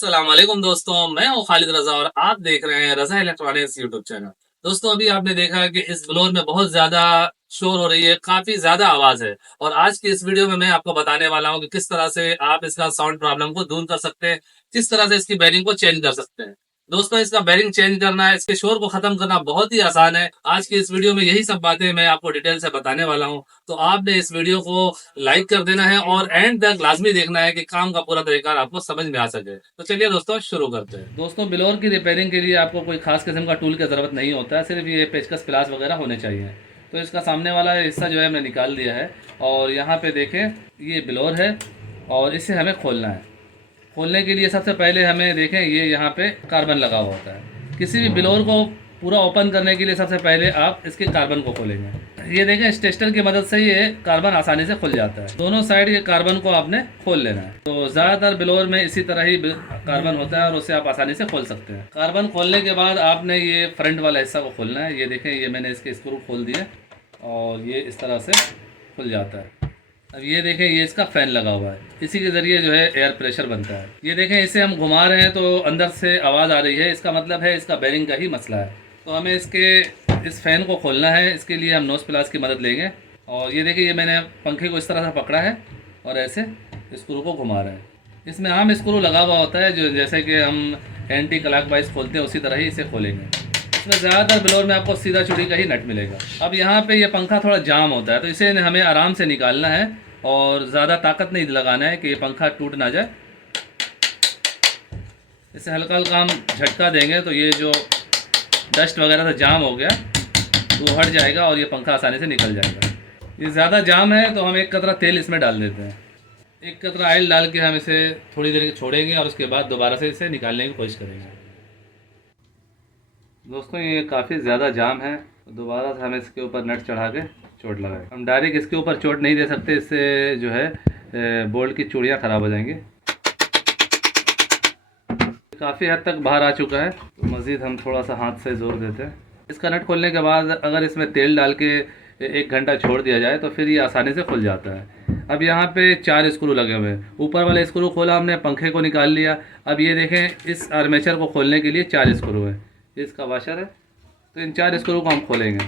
अस्सलाम वालेकुम दोस्तों, मैं हूं खालिद रजा और आप देख रहे हैं रजा इलेक्ट्रॉनिक्स यूट्यूब चैनल। दोस्तों, अभी आपने देखा कि इस ब्लोर में बहुत ज्यादा शोर हो रही है, काफी ज्यादा आवाज है। और आज की इस वीडियो में मैं आपको बताने वाला हूं कि किस तरह से आप इसका साउंड प्रॉब्लम को दूर कर सकते हैं, किस तरह से इसकी बैरिंग को चेंज कर सकते हैं। दोस्तों, इसका बैरिंग चेंज करना है, इसके शोर को खत्म करना बहुत ही आसान है। आज की इस वीडियो में यही सब बातें मैं आपको डिटेल से बताने वाला हूं। तो आपने इस वीडियो को लाइक कर देना है और एंड तक लाजमी देखना है कि काम का पूरा तरीका आपको समझ में आ सके। तो चलिए दोस्तों, शुरू करते हैं। दोस्तों, बिलोर की रिपेयरिंग के लिए आपको कोई खास किस्म का टूल की ज़रूरत नहीं होता है, सिर्फ ये पेचकस प्लास वगैरह होने चाहिए। तो इसका सामने वाला हिस्सा जो है हमने निकाल दिया है और यहाँ पे देखें, ये बिलोर है और इसे हमें खोलना है। खोलने के लिए सबसे पहले हमें देखें, ये यहाँ पे कार्बन लगा हुआ होता है। किसी भी बिलोर को पूरा ओपन करने के लिए सबसे पहले आप इसके कार्बन को खोलेंगे। ये देखें, इस टेस्टर की मदद से ये कार्बन आसानी से खुल जाता है। दोनों साइड के कार्बन को आपने खोल लेना है। तो ज़्यादातर बिलोर में इसी तरह ही कार्बन होता है और उसे आप आसानी से खोल सकते हैं। कार्बन खोलने के बाद आपने ये फ्रंट वाला हिस्सा को खोलना है। ये देखें, ये मैंने इसके स्क्रू खोल दिए और ये इस तरह से खुल जाता है। अब ये देखें, ये इसका फ़ैन लगा हुआ है, इसी के ज़रिए जो है एयर प्रेशर बनता है। ये देखें, इसे हम घुमा रहे हैं तो अंदर से आवाज़ आ रही है, इसका मतलब है इसका बेरिंग का ही मसला है। तो हमें इस फ़ैन को खोलना है। इसके लिए हम नोज प्लास की मदद लेंगे। और ये देखिए, ये मैंने पंखे को इस तरह से पकड़ा है और ऐसे स्क्रू को घुमा रहे हैं। इसमें आम स्क्रू लगा हुआ होता है, जो जैसे कि हम एंटी क्लॉकवाइज खोलते हैं उसी तरह ही इसे खोलेंगे। इसमें ज़्यादातर बिलोर में आपको सीधा चूड़ी का ही नट मिलेगा। अब यहाँ पे ये पंखा थोड़ा जाम होता है, तो इसे हमें आराम से निकालना है और ज़्यादा ताकत नहीं लगाना है कि ये पंखा टूट ना जाए। इसे हल्का हल्का हम झटका देंगे तो ये जो डस्ट वगैरह से जाम हो गया वो हट जाएगा और ये पंखा आसानी से निकल जाएगा। ये ज़्यादा जाम है तो हम एक कतरा तेल इसमें डाल देते हैं। एक कतरा ऑयल डाल के हम इसे थोड़ी देर छोड़ेंगे और उसके बाद दोबारा से इसे निकालने की कोशिश करेंगे। दोस्तों, ये काफ़ी ज़्यादा जाम है, दोबारा से हम इसके ऊपर नट चढ़ा के चोट लगाएं। हम डायरेक्ट इसके ऊपर चोट नहीं दे सकते, इससे जो है बोल्ट की चूड़ियाँ ख़राब हो जाएंगी। काफ़ी हद तक बाहर आ चुका है, तो मज़ीद हम थोड़ा सा हाथ से ज़ोर देते हैं। इसका नट खोलने के बाद अगर इसमें तेल डाल के 1 घंटा छोड़ दिया जाए तो फिर ये आसानी से खुल जाता है। अब यहाँ पे 4 स्क्रू लगे हुए हैं। ऊपर वाला स्क्रू खोला हमने, पंखे को निकाल लिया। अब ये देखें, इस आर्मेचर को खोलने के लिए 4 स्क्रू हैं। इसका वाशर है, तो इन 4 स्क्रू को हम खोलेंगे।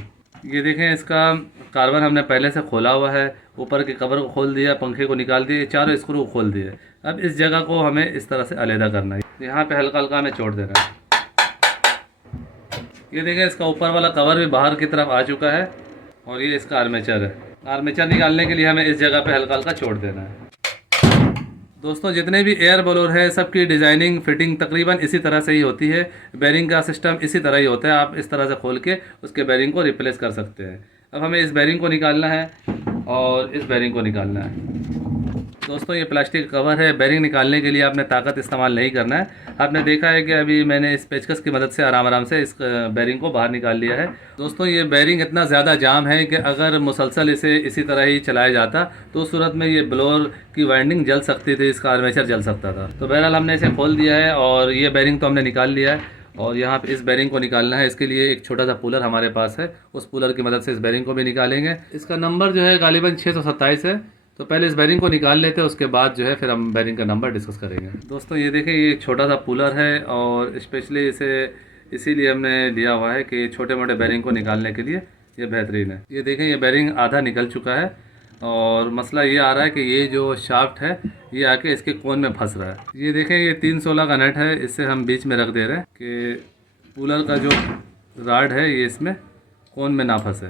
ये देखें, इसका कार्बन हमने पहले से खोला हुआ है। ऊपर के कवर को खोल दिया, पंखे को निकाल दिए, 4 स्क्रू खोल दिए। अब इस जगह को हमें इस तरह से अलहदा करना है। यहाँ पे हल्का हल्का हमें चोट देना है। ये देखें, इसका ऊपर वाला कवर भी बाहर की तरफ आ चुका है और ये इसका आर्मेचर है। आर्मेचर निकालने के लिए हमें इस जगह पे हल्का हल्का चोट देना है। दोस्तों, जितने भी एयर ब्लोअर है सबकी डिज़ाइनिंग फिटिंग तकरीबन इसी तरह से ही होती है। बेरिंग का सिस्टम इसी तरह ही होता है। आप इस तरह से खोल के उसके बेरिंग को रिप्लेस कर सकते हैं। अब हमें इस बेरिंग को निकालना है और इस बेरिंग को निकालना है। दोस्तों, ये प्लास्टिक कवर है। बेरिंग निकालने के लिए आपने ताकत इस्तेमाल नहीं करना है। आपने देखा है कि अभी मैंने इस पेचकस की मदद से आराम आराम से इस बेरिंग को बाहर निकाल लिया है। दोस्तों, ये बेरिंग इतना ज़्यादा जाम है कि अगर मुसलसल इसे इसी तरह ही चलाया जाता तो उस सूरत में ये ब्लोअर की वाइंडिंग जल सकती थी, इसका आर्मेचर जल सकता था। तो बहरहाल हमने इसे खोल दिया है और ये बेरिंग तो हमने निकाल लिया है। और यहाँ पे इस बेरिंग को निकालना है। इसके लिए एक छोटा सा पुलर हमारे पास है, उस पुलर की मदद से इस बेरिंग को भी निकालेंगे। इसका नंबर जो है गालिबन 627 है। तो पहले इस बेरिंग को निकाल लेते हैं, उसके बाद जो है फिर हम बेरिंग का नंबर डिस्कस करेंगे। दोस्तों, ये देखें, ये एक छोटा सा पुलर है और स्पेशली इसे इसीलिए हमने लिया हुआ है कि छोटे मोटे बेरिंग को निकालने के लिए ये बेहतरीन है। ये देखें, ये बेरिंग आधा निकल चुका है और मसला ये आ रहा है कि ये जो शाफ्ट है ये आके इसके कोन में फंस रहा है। ये देखें, ये 316 का नट है, इससे हम बीच में रख दे रहे हैं कि पुलर का जो राड है ये इसमें कोन में ना फंसे।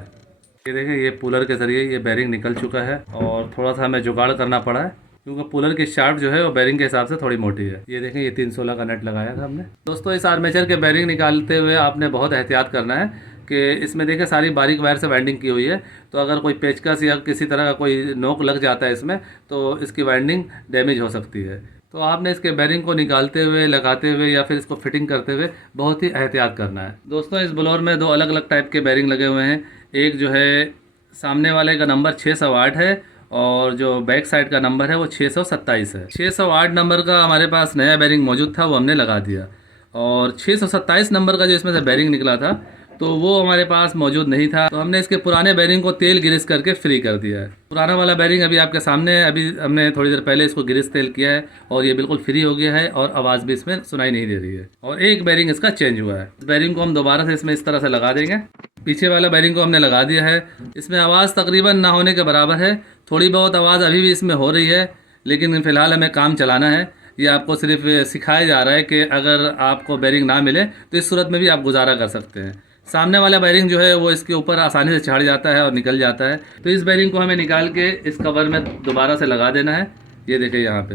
ये देखें, ये पुलर के ज़रिए ये बेरिंग निकल चुका है और थोड़ा सा हमें जुगाड़ करना पड़ा है क्योंकि पुलर की शाफ्ट जो है वो बेरिंग के हिसाब से थोड़ी मोटी है। ये देखें, ये 316 का नट लगाया था हमने। दोस्तों, इस आर्मेचर के बेरिंग निकालते हुए आपने बहुत एहतियात करना है कि इसमें देखें सारी बारीक वायर से वाइंडिंग की हुई है। तो अगर कोई पेचकस या किसी तरह का कोई नोक लग जाता है इसमें तो इसकी वाइंडिंग डैमेज हो सकती है। तो आपने इसके बेरिंग को निकालते हुए, लगाते हुए या फिर इसको फिटिंग करते हुए बहुत ही एहतियात करना है। दोस्तों, इस ब्लोअर में 2 अलग अलग टाइप के बेरिंग लगे हुए हैं। एक जो है सामने वाले का नंबर 608 है और जो बैक साइड का नंबर है वो 627 है। 608 नंबर का हमारे पास नया बेरिंग मौजूद था, वो हमने लगा दिया। और 627 नंबर का जो इसमें से बेरिंग निकला था तो वो हमारे पास मौजूद नहीं था, तो हमने इसके पुराने बैरिंग को तेल ग्रीस करके फ्री कर दिया है। पुराना वाला बैरिंग अभी आपके सामने है। अभी हमने थोड़ी देर पहले इसको ग्रीस तेल किया है और ये बिल्कुल फ्री हो गया है और आवाज़ भी इसमें सुनाई नहीं दे रही है। और एक बैरिंग इसका चेंज हुआ है। इस बैरिंग को हम दोबारा से इसमें इस तरह से लगा देंगे। पीछे वाला बैरिंग को हमने लगा दिया है। इसमें आवाज़ तकरीबन ना होने के बराबर है। थोड़ी बहुत आवाज़ अभी भी इसमें हो रही है, लेकिन फ़िलहाल हमें काम चलाना है। ये आपको सिर्फ सिखाया जा रहा है कि अगर आपको बैरिंग ना मिले तो इस सूरत में भी आप गुजारा कर सकते हैं। सामने वाला बैरिंग जो है वो इसके ऊपर आसानी से चढ़ जाता है और निकल जाता है। तो इस बैरिंग को हमें निकाल के इस कवर में दोबारा से लगा देना है। ये देखिए यहाँ पे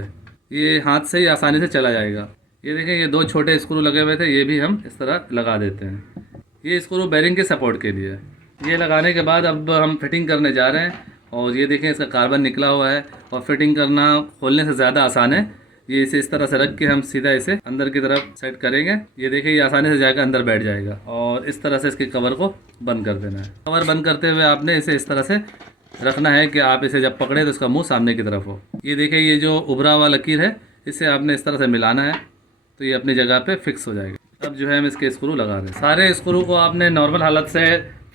ये हाथ से ही आसानी से चला जाएगा। ये देखें, ये दो छोटे स्क्रू लगे हुए थे, ये भी हम इस तरह लगा देते हैं। ये स्क्रू बैरिंग के सपोर्ट के लिए है। ये लगाने के बाद अब हम फिटिंग करने जा रहे हैं। और ये देखें, इसका कार्बन निकला हुआ है और फिटिंग करना खोलने से ज़्यादा आसान है। ये इसे इस तरह से रख के हम सीधा इसे अंदर की तरफ सेट करेंगे। ये देखिए, ये आसानी से जाकर अंदर बैठ जाएगा। और इस तरह से इसके कवर को बंद कर देना है। कवर बंद करते हुए आपने इसे इस तरह से रखना है कि आप इसे जब पकड़े तो इसका मुंह सामने की तरफ हो। ये देखिए, ये जो उभरा हुआ लकीर है इसे आपने इस तरह से मिलाना है तो ये अपनी जगह पे फिक्स हो जाएगा। अब जो है हम इसके स्क्रू लगा रहे हैं। सारे स्क्रू को आपने नॉर्मल हालत से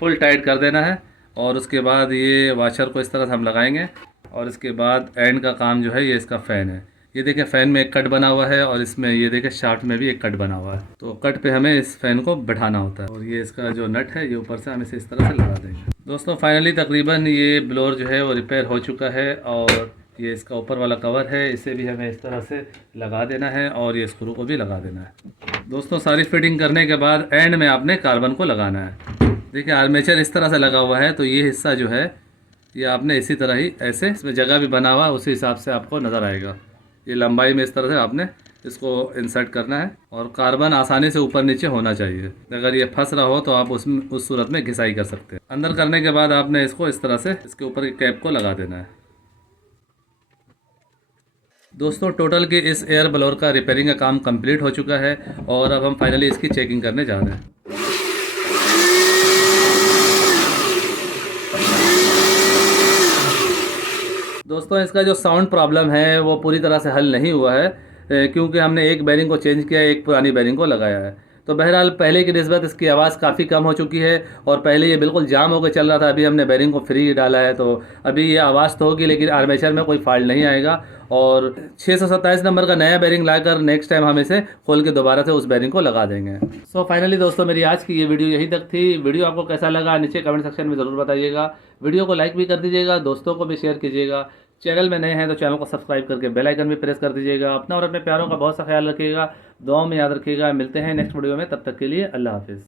फुल टाइट कर देना है और उसके बाद ये वाशर को इस तरह से हम लगाएंगे। और इसके बाद एंड का काम जो है ये इसका फ़ैन है। ये देखें, फ़ैन में एक कट बना हुआ है और इसमें ये देखें शाफ्ट में भी एक कट बना हुआ है। तो कट पे हमें इस फ़ैन को बैठाना होता है। और ये इसका जो नट है ये ऊपर से हम इसे इस तरह से लगा देंगे। दोस्तों फाइनली तकरीबन ये ब्लोअर जो है वो रिपेयर हो चुका है। और ये इसका ऊपर वाला कवर है, इसे भी हमें इस तरह से लगा देना है और ये स्क्रू को भी लगा देना है। दोस्तों सारी फिटिंग करने के बाद एंड में आपने कार्बन को लगाना है। देखिए, आर्मेचर इस तरह से लगा हुआ है तो ये हिस्सा जो है ये आपने इसी तरह ही ऐसे इसमें जगह भी बना हुआ उसी हिसाब से आपको नज़र आएगा। ये लंबाई में इस तरह से आपने इसको इंसर्ट करना है और कार्बन आसानी से ऊपर नीचे होना चाहिए। अगर ये फंस रहा हो तो आप उसमें उस सूरत में घिसाई कर सकते हैं। अंदर करने के बाद आपने इसको इस तरह से इसके ऊपर की कैप को लगा देना है। दोस्तों टोटल के इस एयर ब्लोअर का रिपेयरिंग का काम कंप्लीट हो चुका है और अब हम फाइनली इसकी चेकिंग करने जा रहे हैं। दोस्तों इसका जो साउंड प्रॉब्लम है वो पूरी तरह से हल नहीं हुआ है क्योंकि हमने एक बैरिंग को चेंज किया, एक पुरानी बैरिंग को लगाया है। तो बहरहाल पहले की निस्बत इसकी आवाज़ काफ़ी कम हो चुकी है और पहले ये बिल्कुल जाम होकर चल रहा था। अभी हमने बैरिंग को फ्री डाला है तो अभी ये आवाज़ तो होगी लेकिन आर्मेचर में कोई फॉल्ट नहीं आएगा। और 627 नंबर का नया बैरिंग लाकर नेक्स्ट टाइम हम इसे खोल के दोबारा से उस बैरिंग को लगा देंगे। सो फाइनली दोस्तों मेरी आज की ये वीडियो यहीं तक थी। वीडियो आपको कैसा लगा नीचे कमेंट सेक्शन में ज़रूर बताइएगा। वीडियो को लाइक भी कर दीजिएगा, दोस्तों को भी शेयर कीजिएगा। चैनल में नए हैं तो चैनल को सब्सक्राइब करके बेल आइकन भी प्रेस कर दीजिएगा। अपना और अपने प्यारों का बहुत सा ख्याल रखिएगा, दुआओं में याद रखिएगा। मिलते हैं नेक्स्ट वीडियो में, तब तक के लिए अल्लाह हाफिज़।